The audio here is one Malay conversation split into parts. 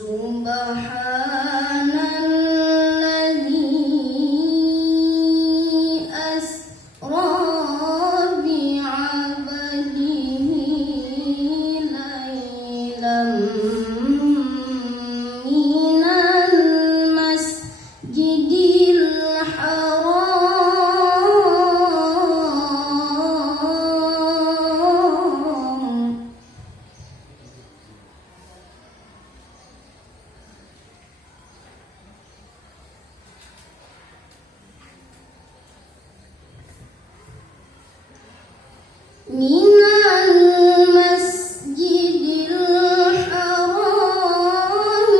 Subhanalladzi asra bi'abdihi laylan minal masjidil haram minal masjidil haram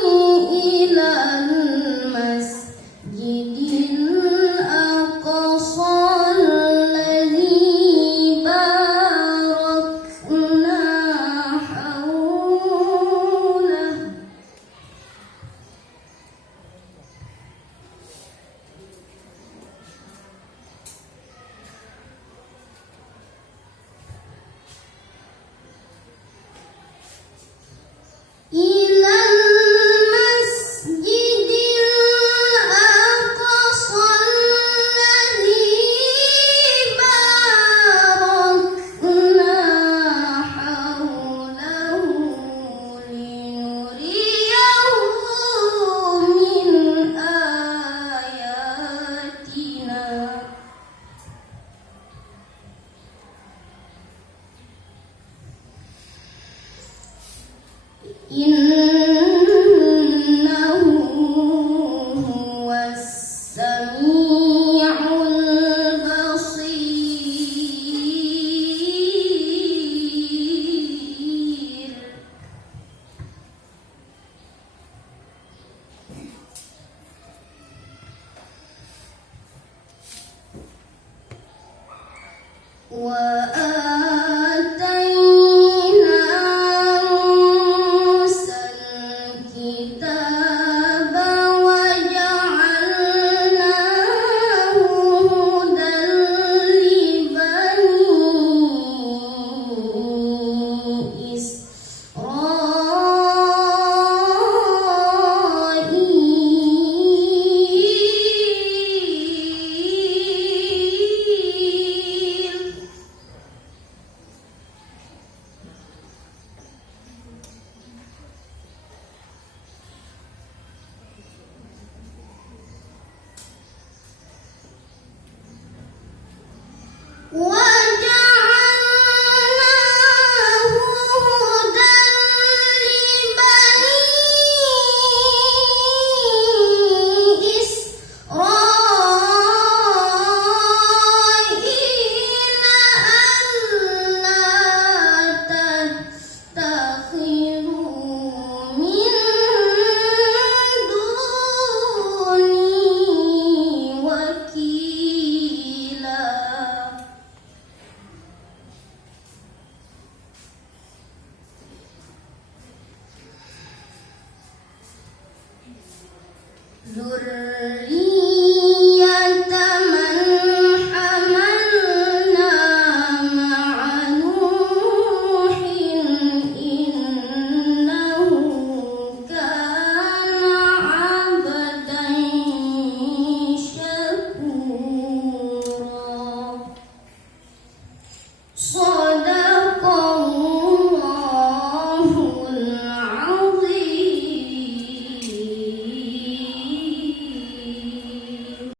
ilal masjidil aqsal ladzi barakna hawlah ilal masjidil aqsal ladzi barakna hawlahu linuriyahu min ayatina innahu huwas sami'ul basir. Wa atayna Musal kitaba wa ja'alnahu hudan li bani Israil. وَجَعَلْنَاهُ هُدًى لِبَنِي إِسْرَائِيلَ أَلَّا تَتَّخِذُوا مِن دُونِي وَكِيلًا. ذُرِّيَّةً